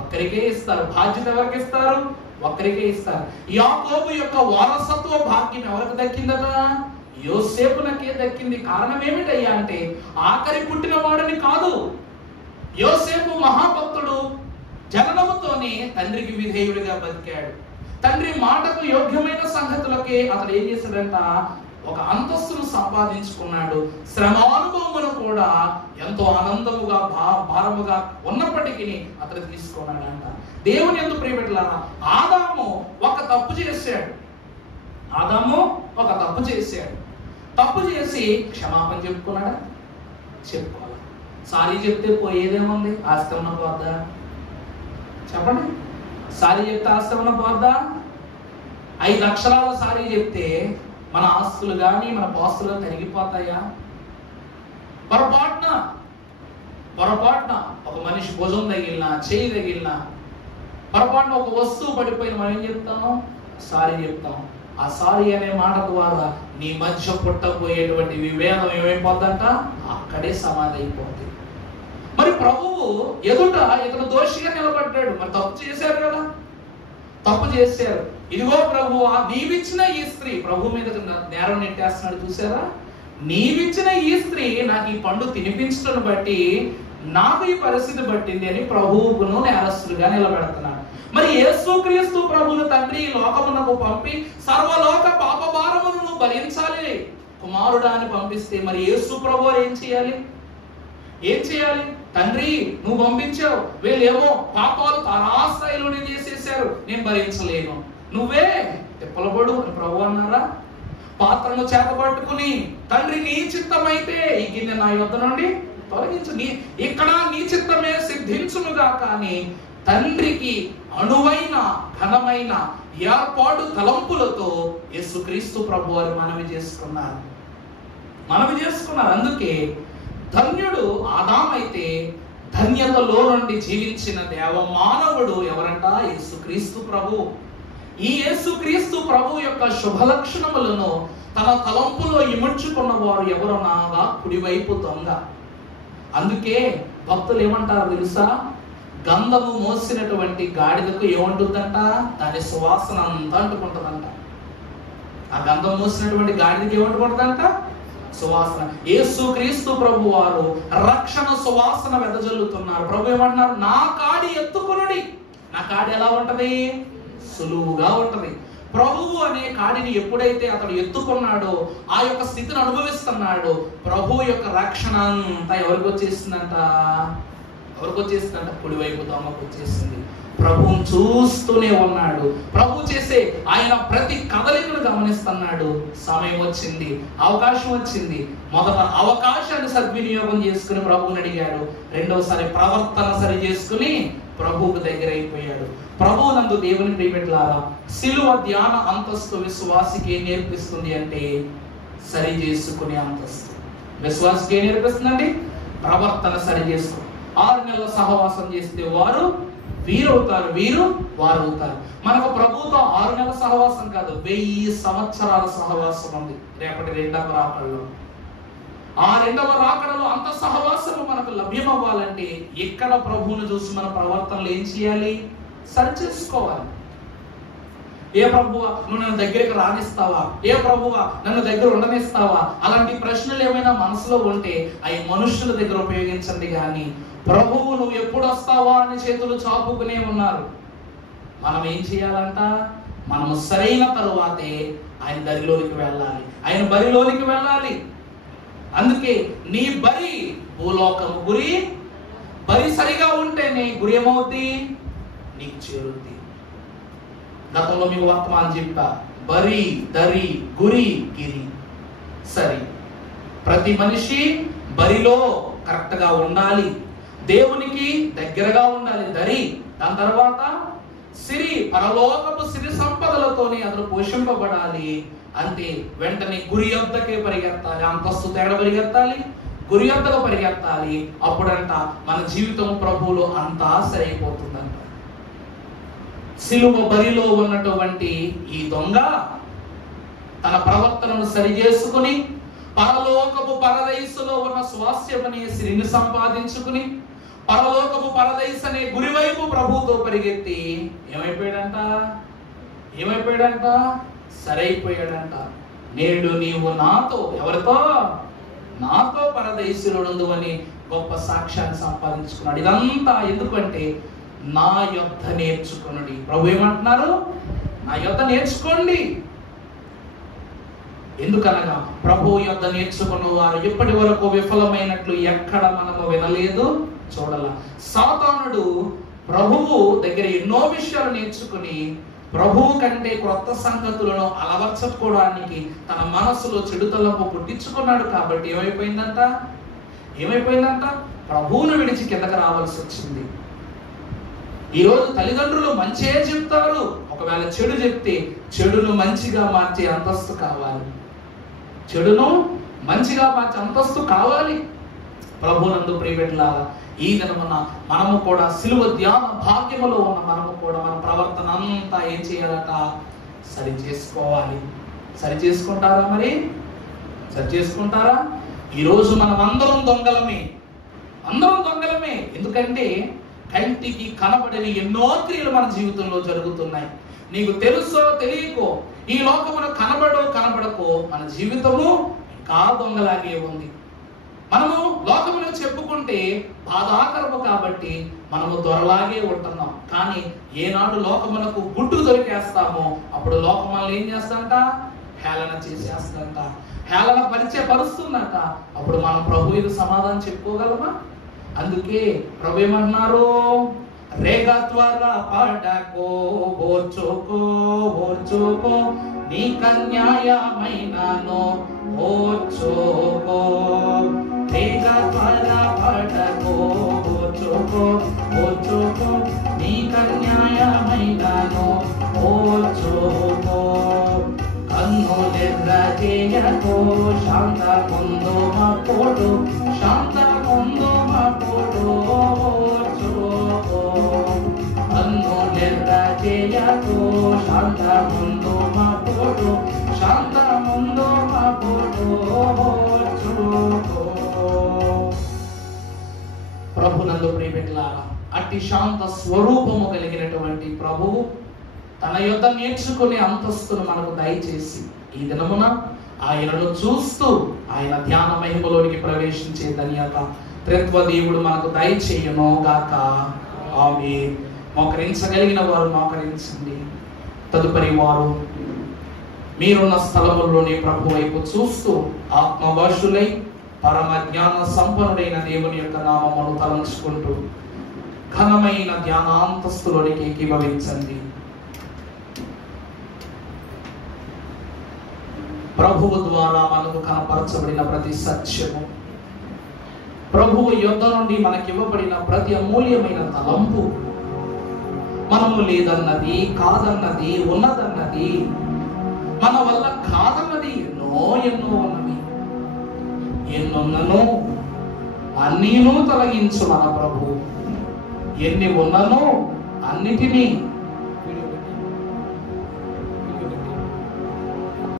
ఒక్కరికే ఇస్తారు. బాధ్యత ఎవరికి ఇస్తారు? ఒక్కరికే ఇస్తారు. యాకోబు యొక్క వారసత్వ భాగ్యం ఎవరికి దక్కిందట? యోసేపునకే దక్కింది. కారణం ఏమిటయ్యా అంటే, ఆఖరి పుట్టిన వాడిని కాదు. యోసేపు మహాభక్తుడు, జననముతోనే తండ్రికి విధేయుడిగా బతికాడు. తండ్రి మాటకు యోగ్యమైన సంగతులకే అతడు ఏం చేశాడంట? ఒక అంతస్తును సంపాదించుకున్నాడు. శ్రమానుభవమును కూడా ఎంతో ఆనందముగా భారముగా ఉన్నప్పటికీ అతడు తీసుకున్నాడంట. దేవుని యందు ప్రియబిడ్డలారా, ఆదాము ఒక తప్పు చేశాడు. తప్పు చేసి క్షమాపణ చెప్పుకున్నాడా? చెప్పుకోవాలి. సారీ చెప్తే పోయేదేముంది? ఆస్తి పోద్దా? చెప్పండి. సారీ చెప్తే ఆస్తి పోద్దా? 5 అక్షరాల సారీ చెప్తే మన ఆస్తులు కానీ మన పాస్తులు తరిగిపోతాయా? పొరపాటున ఒక మనిషి భుజం తగిలినా, చేయి తగిలినా, పొరపాటున ఒక వస్తువు పడిపోయిన మనం ఏం చెప్తాము? సారీ చెప్తాం. ఆ సారీ అనే మాట ద్వారా నీ మధ్య పుట్టబోయేటువంటి విభేదం ఏమైపోద్దంట? అక్కడే సమాధి అయిపోతుంది. మరి ప్రభువు ఎదుట ఇతను దోషిగా నిలబడ్డాడు. మరి తప్పు చేశారు కదా, తప్పు చేశారు. ఇదిగో ప్రభువా, నీవిచ్చిన ఈ స్త్రీ, ప్రభు మీద నేరం నెట్టేస్తున్నాడు. చూసారా? నీవిచ్చిన ఈ స్త్రీ నాకు ఈ పండు తినిపించడం బట్టి నాకు ఈ పరిస్థితి పట్టింది అని ప్రభువును నేరస్తులుగా నిలబెడుతున్నాడు. మరి యేసుక్రీస్తు ప్రభువును తండ్రి ఈ లోకమునకు పంపి సర్వలోక పాప భారమును భరించాలి కుమారుడా అని పంపిస్తే, మరి యేసు ప్రభు ఏం చేయాలి? తండ్రి నువ్వు పంపించావు, వీళ్ళేమో పాపాలు తారాస్థాయిలోనే చేసేసారు, నేను భరించలేను, నువ్వే తిప్పలబడు అని ప్రభు అన్నారా? పాత్రను చేతపట్టుకుని తండ్రి నీ చిత్తమైతే ఈ గిన్నె నా యొద్ద నుండి తొలగించు, ఇక్కడ నీ చిత్తమే సిద్ధించునుగా. కానీ తండ్రికి అణువైన ఘనమైన ఏర్పాటు తలంపులతో యేసుక్రీస్తు ప్రభు వారు మనవి చేసుకున్నారు. అందుకే ధన్యుడు ఆదామైతే ధన్యతలో నుండి జీవించిన దేవ మానవుడు ఎవరంట? యేసుక్రీస్తు ప్రభు. ఈ యేసుక్రీస్తు ప్రభు యొక్క శుభ లక్షణములను తన తలంపులో ఇముడ్చుకున్న వారు ఎవరనగా కుడివైపు దొంగ. అందుకే భక్తులు ఏమంటారు తెలుసా? గంధము మోసినటువంటి గాడిదకు ఏమంటుందంట? దాని సువాసన అంతా అంటుకుంటుందంట. ఆ గంధం మోసినటువంటి గాడిదకి ఏమంటుకుంటుందంట? సువాసన. యేసు క్రీస్తు ప్రభు వారు రక్షణ సువాసన వెదజల్లుతున్నారు. ప్రభు ఏమంటున్నారు? నా కాడి ఎత్తుకొనుడి. నా కాడి ఎలా ఉంటది? సులువుగా ఉంటది. ప్రభువు అనే కాడిని ఎప్పుడైతే అతడు ఎత్తుకున్నాడో, ఆ యొక్క స్థితిని అనుభవిస్తున్నాడో, ప్రభు యొక్క రక్షణ అంతా ఎవరికి వచ్చేసిందంట? ఎవరికి వచ్చేసిందంట? కుడివైపు దొంగకు వచ్చేసింది. ప్రభువును చూస్తూనే ఉన్నాడు. ప్రభు చేసే ఆయన ప్రతి కదలికను గమనిస్తున్నాడు. సమయం వచ్చింది, అవకాశం వచ్చింది. మొదట అవకాశాన్ని సద్వినియోగం చేసుకుని ప్రభువుని అడిగాడు. రెండవసారి ప్రవర్తన సరి చేసుకుని ప్రభువుకు దగ్గర అయిపోయాడు. ప్రభువు నందు దేవుని ప్రియబిడ్డలారా, సిలువ ధ్యాన అంతస్తు విశ్వాసికి ఏం నేర్పిస్తుంది అంటే సరి చేసుకునే అంతస్తు. విశ్వాసికి ఏం నేర్పిస్తుందండి? ప్రవర్తన సరి చేసుకో. 6 నెలల సహవాసం చేస్తే వారు వీరవుతారు, వీరు వారు అవుతారు. మనకు ప్రభువుతో 6 నెలల సహవాసం కాదు, 1000 సంవత్సరాల సహవాసం ఉంది రేపటి 2వ రాకడలో. ఆ 2వ రాకడలో అంత సహవాసము మనకు లభ్యమవ్వాలంటే ఎక్కడ ప్రభువును చూసి మన ప్రవర్తనలు ఏం చేయాలి? సరి చేసుకోవాలి. ఏ ప్రభువా నువ్వు నన్ను దగ్గరికి రానిస్తావా? ఏ ప్రభువా నన్ను దగ్గర ఉండనిస్తావా? అలాంటి ప్రశ్నలు ఏమైనా మనసులో ఉంటే అవి మనుషుల దగ్గర ఉపయోగించండి. కానీ ప్రభువు నువ్వు ఎప్పుడు వస్తావా అని చేతులు చాపుకునే ఉన్నారు. మనం ఏం చేయాలంట? మనము సరైన తరువాతే ఆయన దరిలోనికి వెళ్ళాలి, ఆయన బరిలోనికి వెళ్ళాలి. అందుకే నీ బరి భూలోకము గురి. బరి సరిగా ఉంటేనే గురి ఏమవుద్ది? నీకు చేరుద్ది. గతంలో మీకు వర్తమానం చెప్పా. బరి, దరి, గురి, గిరి. సరి. ప్రతి మనిషి బరిలో కరెక్ట్ గా ఉండాలి, దేవునికి దగ్గరగా ఉండాలి. దరి. దాని తర్వాత సిరి, పరలోకపు సిరి సంపదలతోనే అతను పోషింపబడాలి. అంతే. వెంటనే గురి యొద్దకే పరిగెత్తాలి. అంతస్తు తేడా పరిగెత్తాలి, గురి యొద్దకు పరిగెత్తాలి. అప్పుడంట మన జీవితం ప్రభువులో అంతా సరైపోతుందంట. సిలువ బరిలో ఉన్నటువంటి ఈ దొంగ తన ప్రవర్తనను సరి చేసుకుని పరలోకపు పరదైసులో ఉన్న స్వాస్థ్యమనే సిరిని సంపాదించుకుని పరలోకపు పరదైస్ అనే గురివైపు ప్రభువుతో పరిగెత్తి ఏమైపోయాడంట? సరైపోయాడంట. నేడు నీవు నాతో, ఎవరితో? నాతో పరదైసులో అని గొప్ప సాక్ష్యాన్ని సంపాదించుకున్నాడు. ఇదంతా ఎందుకంటే నా యొద్ద నేర్చుకునుడి. ప్రభు ఏమంటున్నారు? నా యొద్ద నేర్చుకోండి. ఎందుకనగా ప్రభు యొద్ద నేర్చుకున్న వారు ఇప్పటి వరకు విఫలమైనట్లు ఎక్కడ మనము వినలేదు, చూడాల. సాతానుడు ప్రభువు దగ్గర ఎన్నో విషయాలు నేర్చుకుని ప్రభువు కంటే క్రొత్త సంగతులను అలవర్చుకోవడానికి తన మనసులో చెడుతలపు పుట్టించుకున్నాడు. కాబట్టి ఏమైపోయిందంట? ప్రభువును విడిచి కిందకి రావాల్సి వచ్చింది. ఈరోజు తల్లిదండ్రులు మంచే చెప్తారు, ఒకవేళ చెడు చెప్తే చెడును మంచిగా మార్చే అంతస్తు కావాలి. చెడును మంచిగా మార్చే అంతస్తు కావాలి. ప్రభునందు ప్రియబిడ్డలారా, ఈ దినమున మనము కూడా సిలువ ధ్యాన భాగ్యములో ఉన్న మనము కూడా మన ప్రవర్తన అంతా ఏం చేయాలట? సరి చేసుకోవాలి. సరి చేసుకుంటారా? మరి సరి చేసుకుంటారా? ఈరోజు మనం అందరం దొంగలమే. ఎందుకంటే కంటికి కనబడని ఎన్నో క్రియలు మన జీవితంలో జరుగుతున్నాయి. నీకు తెలుసో తెలియకో, ఈ లోకమున కనబడకో మన జీవితము ఇంకా దొంగలాగే ఉంది. మనము లోకమును చెప్పుకుంటే బాధాకరము కాబట్టి మనము దొరలాగే ఉంటున్నాం. కానీ ఏనాడు లోకమునకు గుడ్డు దొరికేస్తామో అప్పుడు లోకం మనల్ని ఏం చేస్తాంట? హేళన చేసేస్తాంట, హేళన పరుస్తుందంట. అప్పుడు మనం ప్రభువుకు సమాధానం చెప్పుకోగలమా? అందుకే ప్రభు ఏమన్నారు? రేగా త్వరగా పడకో, ఓర్చుకో నీ కన్యాయమైనను ఓర్చుకో. రేగా త్వరగా పడకో, ఓర్చుకో నీ కన్యాయమైనను ఓర్చుకో. కన్నులెర్రజేయకో, శాంత ముందు మప్పుడు ఓర్చుకో. కన్నులెర్రజేయకో, శాంత ముందు మప్పుడు ఓర్చుకో. ప్రభునందు ప్రియబిడ్డలారా, అట్టి శాంత స్వరూపము కలిగినటువంటి ప్రభువు తన యొద్ద నేర్చుకునే అంతస్తును మనకు దయచేసి ఈ దినమున ఆయనను చూస్తూ ఆయన ధ్యాన మహిమలోనికి ప్రవేశించే ధన్యత త్రిత్వ దేవుడు మనకు దయచేయును గాక. ఆమేన్. మోకరించగలిగిన వారు మోకరించండి. తదుపరి వారు మీరున్న స్థలముల్లోనే ప్రభు వైపు చూస్తూ ఆత్మవశులై పరమ జ్ఞాన సంపన్నుడైన దేవుని యొక్క నామమును తలంచుకుంటూ ఘనమైన ధ్యానాంతస్తులోనికి ఏకీభవించండి. ప్రభువు ద్వారా మనకు కనపరచబడిన ప్రతి సత్యము, ప్రభువు యొద్ద నుండి మనకివ్వబడిన ప్రతి అమూల్యమైన తలంపు, మనము లేదన్నది, కాదన్నది, ఉన్నదన్నది, మన వల్ల కాదన్నది ఎన్నో ఉన్నవి. ఎన్నున్నను అన్నీను తొలగించు మన ప్రభు. ఎన్ని ఉన్ననో అన్నిటినీ